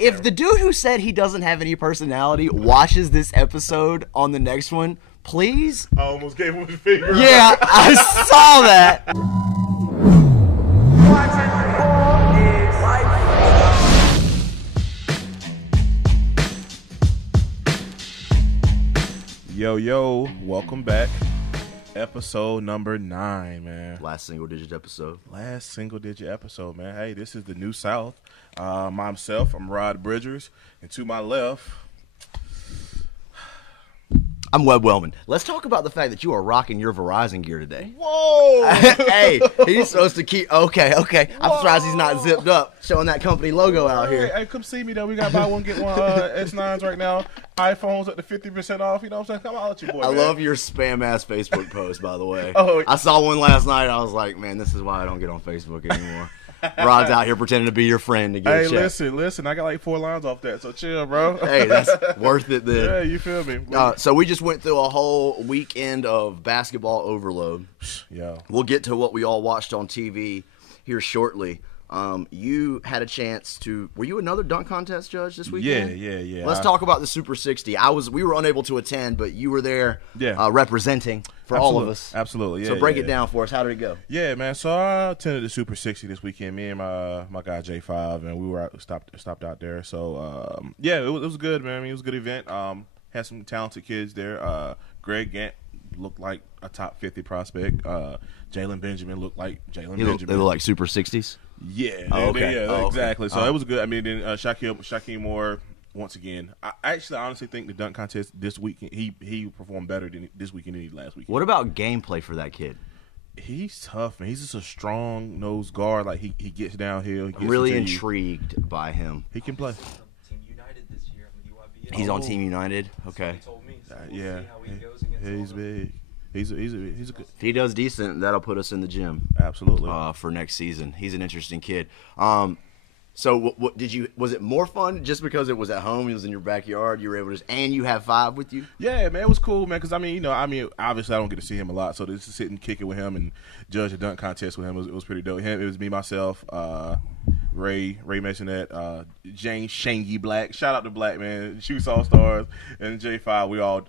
If the dude who said he doesn't have any personality watches this episode on the next one, please. I almost gave him his finger. Yeah, I saw that. Yo, welcome back. Episode number 9, man. Last single digit episode, man. Hey, this is the New South. Myself, I'm Rod Bridgers, and to my left, I'm Webb Wellman. Let's talk about the fact that you are rocking your Verizon gear today. Whoa! Hey, he's supposed to keep. Okay. I'm surprised he's not zipped up, showing that company logo out here. Hey, come see me though. We got buy one get one S9s right now. iPhones up to 50% off. You know what I'm saying? Come on, let your boy. I love your spam ass Facebook post, by the way. Oh, I saw one last night. I was like, man, this is why I don't get on Facebook anymore. Rod's out here pretending to be your friend to get a check. Listen. I got like 4 lines off that, so chill, bro. Hey, that's worth it then. Yeah, you feel me? So we just went through a whole weekend of basketball overload. Yeah. We'll get to what we all watched on TV here shortly. You had a chance to. Were you another dunk contest judge this weekend? Yeah. Let's talk about the Super 60. We were unable to attend, but you were there, representing for all of us. Absolutely. Yeah. So break it down for us. How did it go? Yeah, man. So I attended the Super 60 this weekend. Me and my guy J5, and we were stopped out there. So it was good, man. I mean, it was a good event. Had some talented kids there. Greg Gant looked like a top 50 prospect. Jalen Benjamin looked like Jalen Benjamin. They look like Super 60s. Yeah, okay. Exactly. So it was good. I mean, then Shaquille Moore once again. I honestly think the dunk contest this weekend he performed better than this weekend than he did last weekend. What about gameplay for that kid? He's tough, man. He's just a strong nose guard. Like he gets downhill. I'm really intrigued by him. He can play. Team United this year. He's on Team United. Okay. He told me. So we'll Yeah, see how he goes against he's all of them. big. He's a good. If he does decent, that'll put us in the gym. Absolutely. For next season. He's an interesting kid. So what did you? Was it more fun just because it was at home? It was in your backyard. You were able to, and you have 5 with you. Yeah, man, it was cool, man. Because obviously I don't get to see him a lot, so just to sit and kick it with him and judge a dunk contest with him it was pretty dope. It was me, myself, Ray Masonette, James Shangy Black. Shout out to Black, man. Shoots All Stars and J5. We all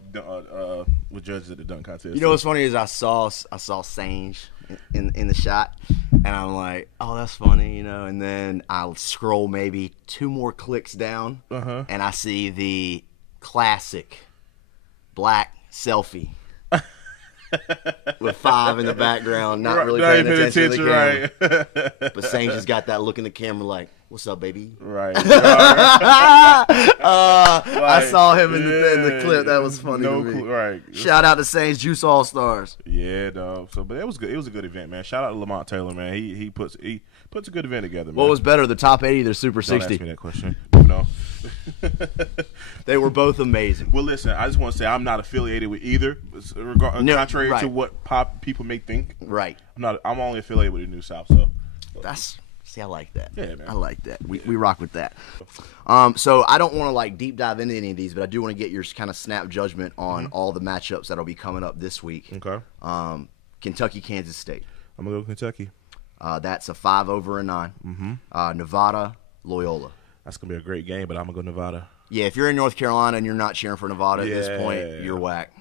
were judges at the dunk contest. You know what's funny is I saw Sange in the shot, and I'm like, oh, that's funny, and then I'll scroll maybe 2 more clicks down, and I see the classic Black selfie with 5 in the background, not really paying attention to the camera. Right. But Sange has got that look in the camera like, what's up, baby? Right. I saw him in the clip. That was funny to me. Right. Shout out to Sange Juice All Stars. Yeah, dog. But it was good. It was a good event, man. Shout out to Lamont Taylor, man. He puts a good event together, man. What was better, the top 80 or the Super 60? Don't ask me that question. No. They were both amazing. Well, listen, I just want to say I'm not affiliated with either, contrary to what pop people may think. Right. I'm only affiliated with the New South. So See, I like that. Yeah, man. I like that. We rock with that. So I don't want to deep dive into any of these, but I do want to get your kind of snap judgment on all the matchups that'll be coming up this week. Okay. Kentucky, Kansas State. I'm gonna go Kentucky. That's a 5 over a 9. Mm-hmm. Nevada, Loyola. That's gonna be a great game, but I'm gonna go Nevada. Yeah, if you're in North Carolina and you're not cheering for Nevada at this point, you're whack.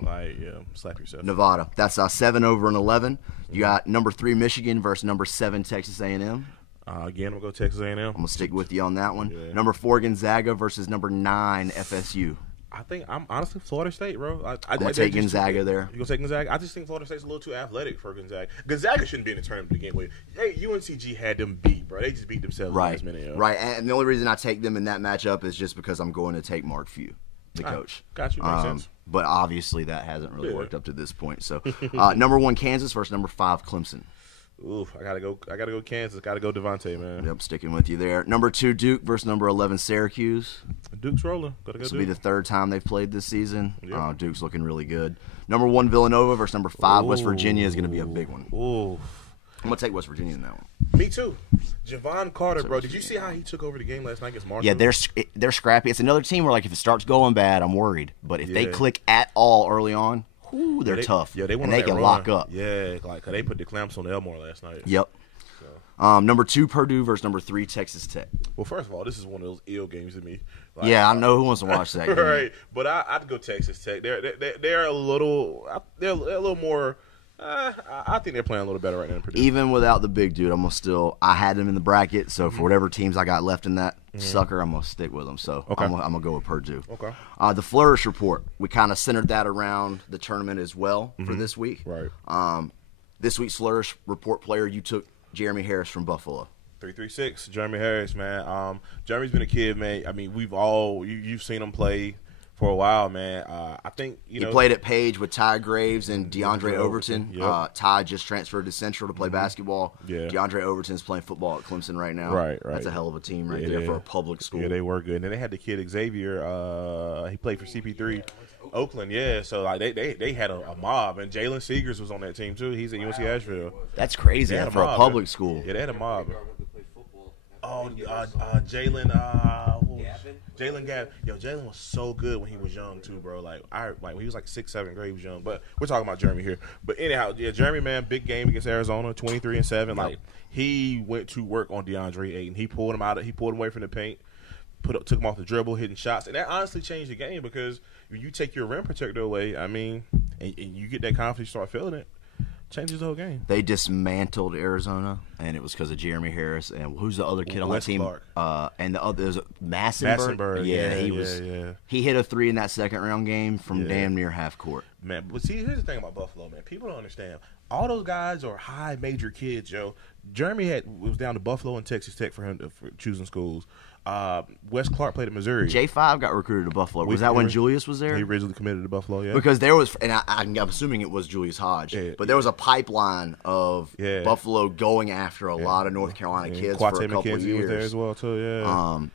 Slap yourself. Nevada. That's a 7 over an 11. You got number 3 Michigan versus number 7 Texas A&M. Again, I'm going to go Texas A&M. I'm going to stick with you on that one. Yeah. Number 4 Gonzaga versus number 9 FSU. I think I'm honestly Florida State, bro. I'm going to take Gonzaga there. You going to take Gonzaga? I just think Florida State's a little too athletic for Gonzaga. Gonzaga shouldn't be in the tournament to begin with. Hey, UNCG had them beat, bro. They just beat themselves last minute. Yo. Right, and the only reason I take them in that matchup is just because I'm going to take Mark Few, the coach. Got you. Makes sense. But obviously that hasn't really worked up to this point. So number 1 Kansas versus number 5 Clemson. Oof, I gotta go Kansas. Gotta go Devontae, man. Yep, sticking with you there. Number 2 Duke versus number 11 Syracuse. Duke's rolling. Gotta go. This will be the 3rd time they've played this season. Yep. Duke's looking really good. Number 1 Villanova versus number 5 West Virginia is going to be a big one. Ooh. I'm going to take West Virginia in that one. Me too. Javon Carter, bro. Did you see how he took over the game last night against Marshall? Yeah, they're scrappy. It's another team where if it starts going bad, I'm worried. But if they click at all early on, they're tough. Yeah, they can lock up. Yeah, cause they put the clamps on Elmore last night. Yep. Number 2, Purdue versus number 3, Texas Tech. Well, first of all, this is one of those ill games to me. Like, Yeah, I know who wants to watch that game. Right, but I'd go Texas Tech. They're a little more. I think they're playing a little better right now than Purdue. Even without the big dude, I had them in the bracket, so for whatever teams I got left in that sucker, I'm going to stick with them. So Okay. I'm going to go with Purdue. Okay. The Flourish Report, we kind of centered that around the tournament as well for this week. Right. This week's Flourish Report player, you took Jeremy Harris from Buffalo. 336, Jeremy Harris, man. Jeremy's been a kid, man. I mean, you've seen him play for a while, man. I think He played at Page with Ty Graves and DeAndre Overton. Yep. Ty just transferred to Central to play basketball. Yeah. DeAndre Overton's playing football at Clemson right now. Right. That's a hell of a team there for a public school. Yeah, they were good. And then they had the kid Xavier. He played for CP3, Oakland. Yeah, so like they had a mob, and Jalen Seegers was on that team too. He's at UNC Asheville. That's crazy They had for a mob, public man. school. Yeah, they had a mob. Oh, Jalen. Jalen Gavin. Yo, Jalen was so good when he was young too, bro. Like when he was like 6th, 7th grade, he was young. But we're talking about Jeremy here. But anyhow, yeah, Jeremy, man, big game against Arizona, 23-7. Like he went to work on DeAndre Ayton. He pulled him out. He pulled him away from the paint. Took him off the dribble, hitting shots, and that honestly changed the game because when you take your rim protector away, I mean, and you get that confidence, you start feeling it. Changes the whole game. They dismantled Arizona, and it was because of Jeremy Harris and who's the other kid on that team? Clark. And the other there's Massenberg. Yeah. He hit a 3 in that second round game from damn near half court. Man, but see, here's the thing about Buffalo, man. People don't understand. All those guys are high major kids, yo. Jeremy was down to Buffalo and Texas Tech for him for choosing schools. Wes Clark played at Missouri. J5 got recruited to Buffalo. Was that when Julius was there? He originally committed to Buffalo, yeah. Because there was, and I'm assuming it was Julius Hodge, but there was a pipeline of Buffalo going after a lot of North Carolina kids for a couple of years. Was there as well too,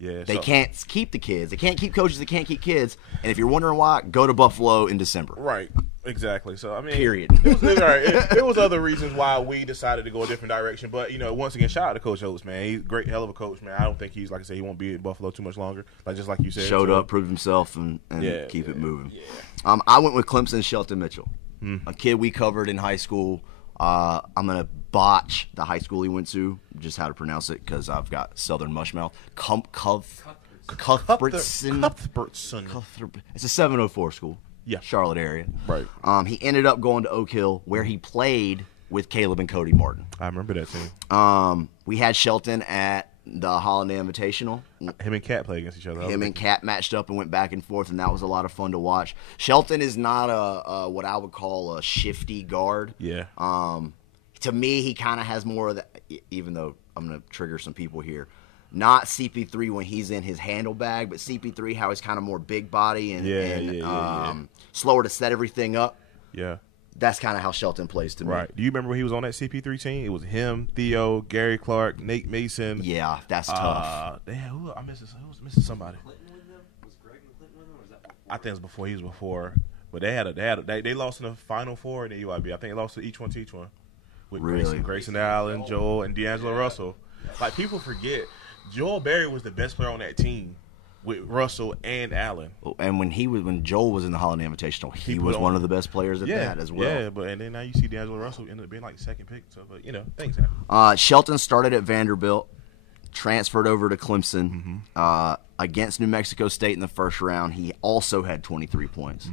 They can't keep the kids. They can't keep coaches. They can't keep kids. And if you're wondering why, go to Buffalo in December. Right. Exactly. So I mean, period. It was other reasons why we decided to go a different direction. But once again, shout out to Coach Oates, man. He's a great, hell of a coach, man. I don't think he's, like I said, he won't be at Buffalo too much longer. Just like you said, showed up, proved himself, and keep it moving. Yeah. I went with Clemson Shelton Mitchell, a kid we covered in high school. I'm gonna botch the high school he went to, just how to pronounce it, because I've got Southern mushmouth. Cuthbertson. It's a 704 school. Yeah. Charlotte area. Right. He ended up going to Oak Hill, where he played with Caleb and Cody Martin. I remember that team. We had Shelton at the Holiday Invitational. Him and Cat played against each other. Him and Cat matched up and went back and forth, and that was a lot of fun to watch. Shelton is not a what I would call a shifty guard. Yeah. To me, he kind of has more of that, even though I'm going to trigger some people here. Not CP3 when he's in his handle bag, but CP3 how he's kind of more big body and slower to set everything up. Yeah. That's kind of how Shelton plays to me. Right. Do you remember when he was on that CP3 team? It was him, Theo, Gary Clark, Nate Mason. Yeah, that's tough. Who was missing somebody? Clinton with them? Was Greg Clinton with them, or was that before? I think it was before. He was before. But they lost in the Final Four in the UIB. I think they lost to each one. With Really? Grayson Allen, Joel, and D'Angelo Russell. Like, people forget, Joel Berry was the best player on that team with Russell and Allen. And when Joel was in the Holiday Invitational, he was one of the best players at that as well. Yeah, and then now you see D'Angelo Russell ended up being like second pick. So, but things happen. Shelton started at Vanderbilt, transferred over to Clemson against New Mexico State in the first round. He also had 23 points.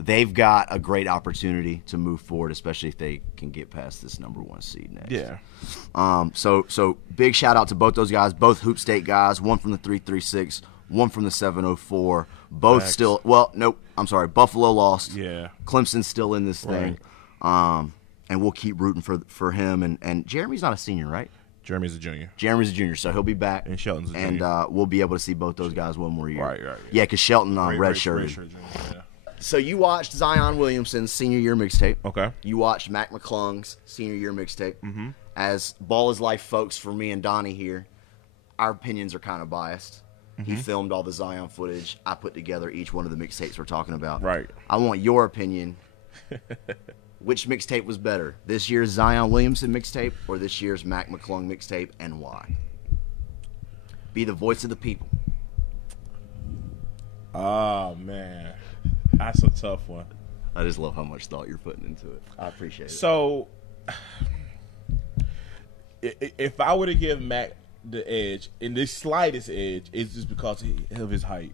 They've got a great opportunity to move forward, especially if they can get past this number 1 seed next. Yeah. So big shout out to both those guys, both Hoop State guys, one from the 336, one from the 704. Both Facts. still, nope, I'm sorry, Buffalo lost. Yeah. Clemson's still in this thing. And we'll keep rooting for him. And Jeremy's not a senior, right? Jeremy's a junior. Jeremy's a junior, so he'll be back. And Shelton's a junior. And we'll be able to see both those guys one more year. Right. Yeah, because Shelton redshirted. Yeah. So you watched Zion Williamson's senior year mixtape. Okay. You watched Mac McClung's senior year mixtape. Mm-hmm. As Ball is Life folks, for me and Donnie here, our opinions are kind of biased. Mm-hmm. He filmed all the Zion footage. I put together each one of the mixtapes we're talking about. Right. I want your opinion. Which mixtape was better? This year's Zion Williamson mixtape or this year's Mac McClung mixtape, and why? Be the voice of the people. Oh, man. That's a tough one. I just love how much thought you're putting into it. I appreciate it. So, if I were to give Mac the edge, in the slightest edge, it's just because of his height,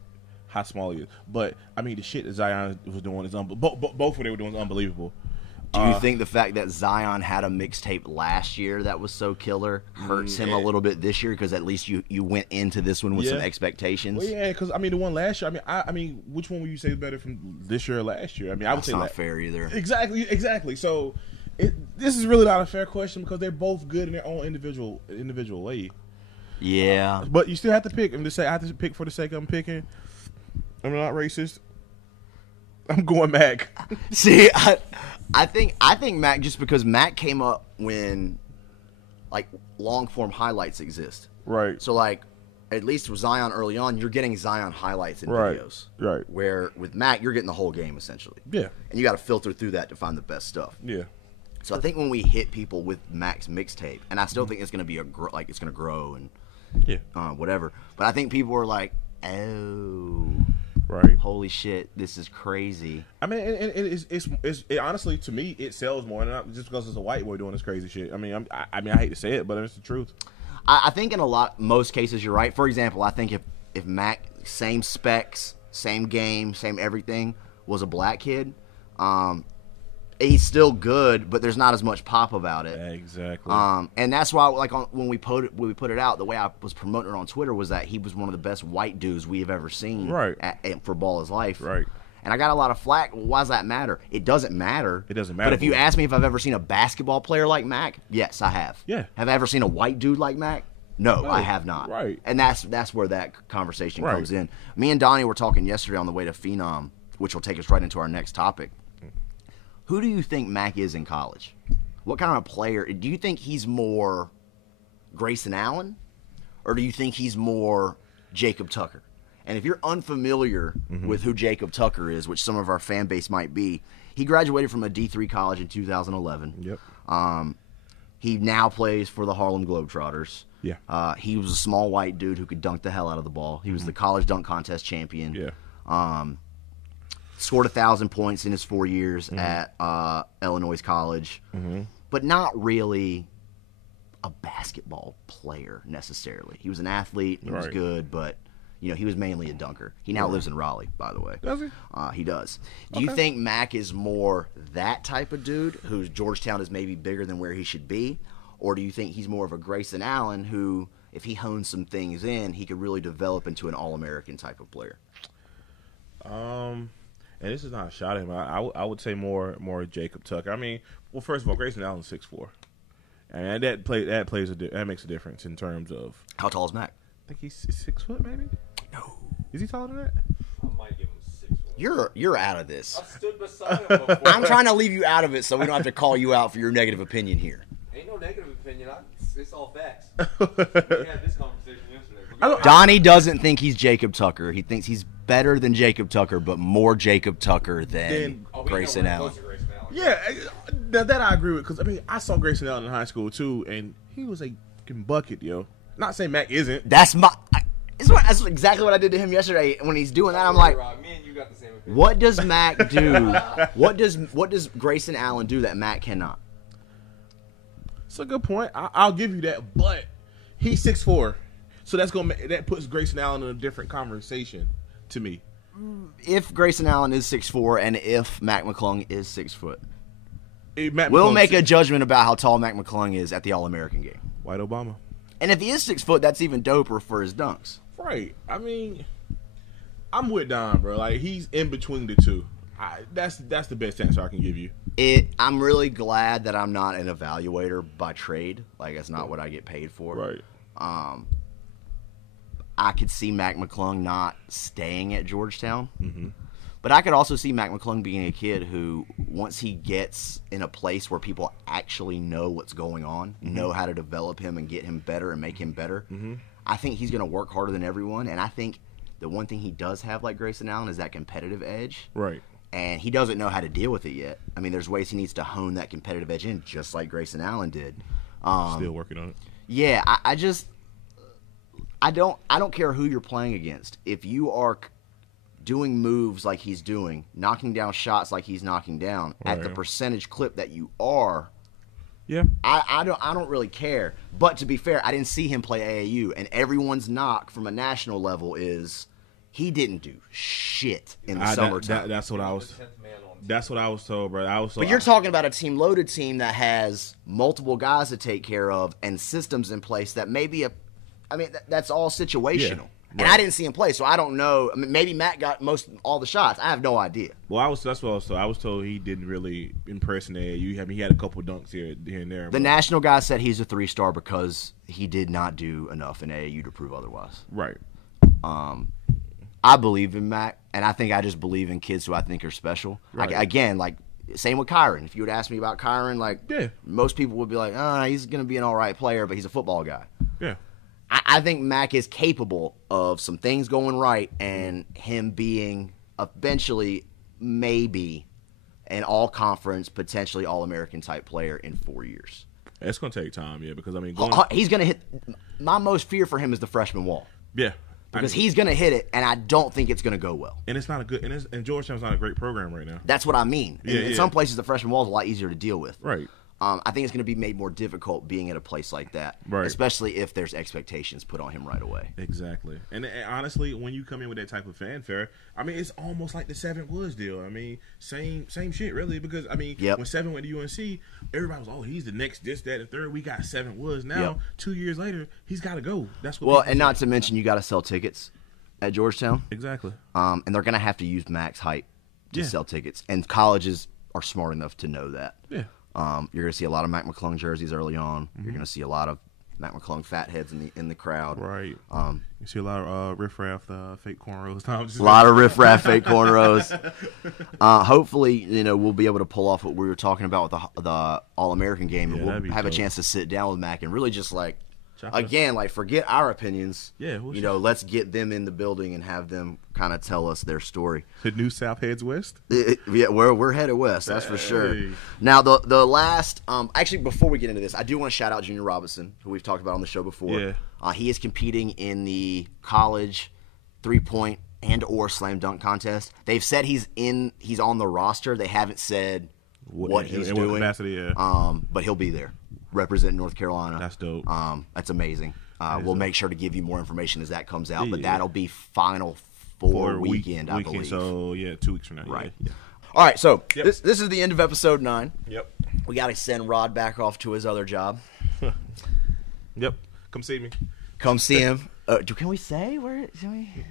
how small he is. But I mean, the shit that Zion was doing is both what they were doing is unbelievable. Do you think the fact that Zion had a mixtape last year that was so killer hurts him a little bit this year? Because at least you went into this one with some expectations. Well, yeah, because I mean the one last year. I mean, which one would you say is better from this year or last year? I mean, I would say not fair either. Exactly. So this is really not a fair question because they're both good in their own individual way. Yeah, but you still have to pick. And to say I have to pick for the sake of I'm picking. I'm not racist. I'm going Mac. See, I think Mac, just because Mac came up when like long form highlights exist. Right. So like at least with Zion early on, you're getting Zion highlights and videos. Right. Where with Mac, you're getting the whole game essentially. Yeah. And you got to filter through that to find the best stuff. Yeah. So I think when we hit people with Mac's mixtape, and I still think it's going to be it's going to grow and whatever. But I think people are like, oh. Right. Holy shit, this is crazy. I mean, it's honestly, to me, it sells more, and not just because it's a white boy doing this crazy shit. I mean, I hate to say it, but it's the truth. I think in most cases, you're right. For example, I think if Mac, same specs, same game, same everything, was a black kid, he's still good, but there's not as much pop about it. Exactly. And that's why, like, when we put it out, the way I was promoting it on Twitter was that he was one of the best white dudes we have ever seen. Right. For Ball is Life. Right. And I got a lot of flack. Well, why does that matter? It doesn't matter. It doesn't matter. But if you ask me if I've ever seen a basketball player like Mac, yes, I have. Yeah. Have I ever seen a white dude like Mac? No, I have not. Right. And that's where that conversation comes in. Me and Donnie were talking yesterday on the way to Phenom, which will take us right into our next topic. Who do you think Mac is in college? What kind of player? Do you think he's more Grayson Allen? Or do you think he's more Jacob Tucker? And if you're unfamiliar with who Jacob Tucker is, which some of our fan base might be, he graduated from a D3 college in 2011. Yep. He now plays for the Harlem Globetrotters. Yeah. He was a small white dude who could dunk the hell out of the ball. He was the college dunk contest champion. Yeah. Scored 1,000 points in his 4 years at Illinois College, but not really a basketball player necessarily. He was an athlete. He was good, but he was mainly a dunker. He now lives in Raleigh, by the way. Does he? He does. Do you think Mac is more that type of dude, whose Georgetown is maybe bigger than where he should be, or do you think he's more of a Grayson Allen who, if he hones some things in, he could really develop into an All-American type of player? And this is not a shot at him. I would say more Jacob Tucker. I mean, well, first of all, Grayson Allen's 6'4", and that makes a difference in terms of how tall is Mac. I think he's 6 foot, maybe. No, is he taller than that? I might give him 6'1". You're out of this. I stood beside him before. I'm trying to leave you out of it so we don't have to call you out for your negative opinion here. Ain't no negative opinion. It's all facts. We had this conversation yesterday. Donnie doesn't think he's Jacob Tucker. He thinks he's better than Jacob Tucker, but more Jacob Tucker than Grayson Allen. Yeah, that I agree with, because I mean, I saw Grayson Allen in high school too, and he was a fucking bucket, yo. Not saying Mac isn't. That's exactly what I did to him yesterday. When he's doing that, I'm like, me and you got the same opinion. what does Mac do? What does Grayson Allen do that Mac cannot? It's a good point. I'll give you that, but he's 6'4", so that puts Grayson Allen in a different conversation to me. If Grayson Allen is 6'4", and if Mac McClung is 6 foot, we'll make a judgment about how tall Mac McClung is at the All-American game. White Obama. And if he is 6 foot, that's even doper for his dunks. Right. I mean, I'm with Don, bro. Like, he's in between the two. That's the best answer I can give you. I'm really glad that I'm not an evaluator by trade. Like, that's not what I get paid for. Right. I could see Mac McClung not staying at Georgetown. But I could also see Mac McClung being a kid who, once he gets in a place where people actually know what's going on, know how to develop him and get him better and make him better, I think he's going to work harder than everyone. And I think the one thing he does have, like Grayson Allen, is that competitive edge. Right. And he doesn't know how to deal with it yet. I mean, there's ways he needs to hone that competitive edge in, just like Grayson Allen did. Still working on it. Yeah, I don't care who you're playing against. If you are doing moves like he's doing, knocking down shots like he's knocking down at the percentage clip that you are, Yeah. I don't really care. But to be fair, I didn't see him play AAU, and everyone's knock from a national level is he didn't do shit in the summertime. That's what I was. That's what I was told, bro. But you're talking about a loaded team that has multiple guys to take care of and systems in place that maybe that's all situational. Yeah. And I didn't see him play, so I don't know. I mean, maybe Matt got all the shots. I have no idea. Well, that's what I was told. I was told he didn't really impress in the AAU. I mean, he had a couple dunks here and there. The national guy said he's a 3-star because he did not do enough in AAU to prove otherwise. Right. I believe in Matt, and I think I just believe in kids who I think are special. Right. Again, same with Kyron. If you would ask me about Kyron, most people would be like, he's going to be an all right player, but he's a football guy. Yeah. I think Mac is capable of some things going right and him being eventually maybe an all-conference, potentially all-American type player in 4 years. It's going to take time, yeah, because, I mean... he's going to hit... My most fear for him is the freshman wall. Yeah. Because he's going to hit it, and I don't think it's going to go well. And it's not a good... And Georgetown's not a great program right now. That's what I mean. In some places, the freshman wall is a lot easier to deal with. Right. I think it's going to be made more difficult being at a place like that, right. Especially if there's expectations put on him right away. Exactly. And honestly, when you come in with that type of fanfare, I mean, it's almost like the Seven Woods deal. I mean, same shit, really, because, I mean, when Seven went to UNC, everybody was, he's the next this, that, and third. We got Seven Woods. Now, 2 years later, he's got to go. That's what. Well, and not to mention, you got to sell tickets at Georgetown. Exactly. And they're going to have to use max hype to sell tickets. And colleges are smart enough to know that. Yeah. You're going to see a lot of Mac McClung jerseys early on. Mm-hmm. You're going to see a lot of Mac McClung fatheads in the crowd. Right. You see a lot of riffraff, fake cornrows. A lot of riffraff, fake cornrows. Hopefully, we'll be able to pull off what we were talking about with the All-American game, and we'll have a chance to sit down with Mac and really just forget our opinions. Yeah. Let's get them in the building and have them kind of tell us their story. The new South heads west? Yeah, we're headed west, that's for sure. Now, the last, actually, before we get into this, I do want to shout out Junior Robinson, who we've talked about on the show before. Yeah. He is competing in the college 3-point and or slam dunk contest. They've said he's on the roster. They haven't said what he's doing. What capacity, but he'll be there. Represent North Carolina. That's dope. That's amazing. We'll make sure to give you more information as that comes out, but that'll be Final Four weekend, I believe. So 2 weeks from now. Right. Yeah. All right. So this is the end of episode 9. Yep. We got to send Rod back off to his other job. Yep. Come see me. Come see him. Can we say where?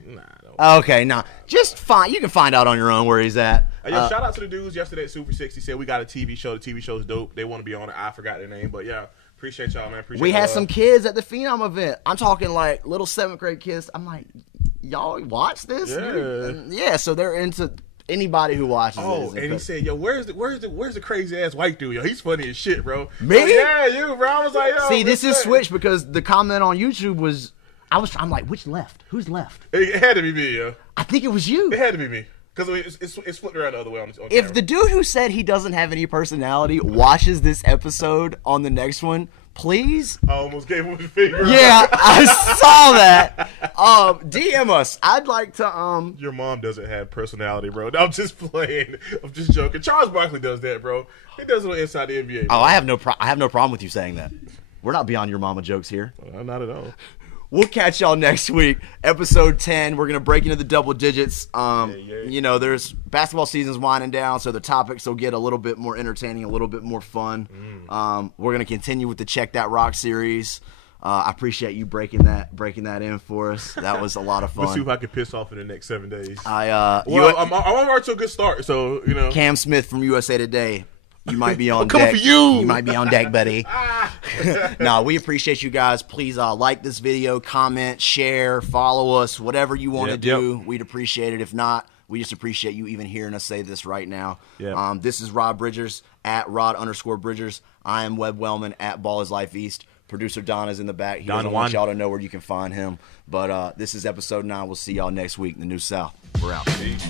Nah. Okay. Nah. Just fine. You can find out on your own where he's at. Shout out to the dudes yesterday at Super 60. Said we got a TV show. The TV show's dope. They want to be on it. I forgot their name, but yeah. Appreciate y'all, man. We had some kids at the Phenom event. I'm talking like little 7th grade kids. I'm like, y'all watch this? Yeah. So they're into anybody who watches. Oh, and he said, "Yo, where's the crazy ass white dude? Yo, he's funny as shit, bro." Me? Yeah, you, bro. I was like, yo. See, this is switched because the comment on YouTube was, I'm like, which left? Who's left? It had to be me, yo. I think it was you. It had to be me. Because it's flipped around the other way on camera. If the dude who said he doesn't have any personality watches this episode on the next one, please. I almost gave him his finger. Yeah, I saw that. DM us. I'd like to. Your mom doesn't have personality, bro. I'm just playing. I'm just joking. Charles Barkley does that, bro. He does it inside the NBA. Bro. Oh, I have no problem with you saying that. We're not beyond your mama jokes here. Not at all. We'll catch y'all next week. Episode 10. We're going to break into the double digits. There's basketball season's winding down, so the topics will get a little bit more entertaining, a little bit more fun. We're going to continue with the Check That Rock series. I appreciate you breaking that in for us. That was a lot of fun. We'll see if I can piss off in the next 7 days. I'm already to a good start, so, Cam Smith from USA Today. You might be on deck. Coming for you. You might be on deck, buddy. No, we appreciate you guys. Please like this video, comment, share, follow us, whatever you want to do. Yep. We'd appreciate it. If not, we just appreciate you even hearing us say this right now. Yep. This is Rod Bridgers at Rod_Bridgers. I am Webb Wellman at Ball is Life East. Producer Donna's in the back. He doesn't want y'all to know where you can find him. But this is episode 9. We'll see y'all next week in the New South. We're out. Peace.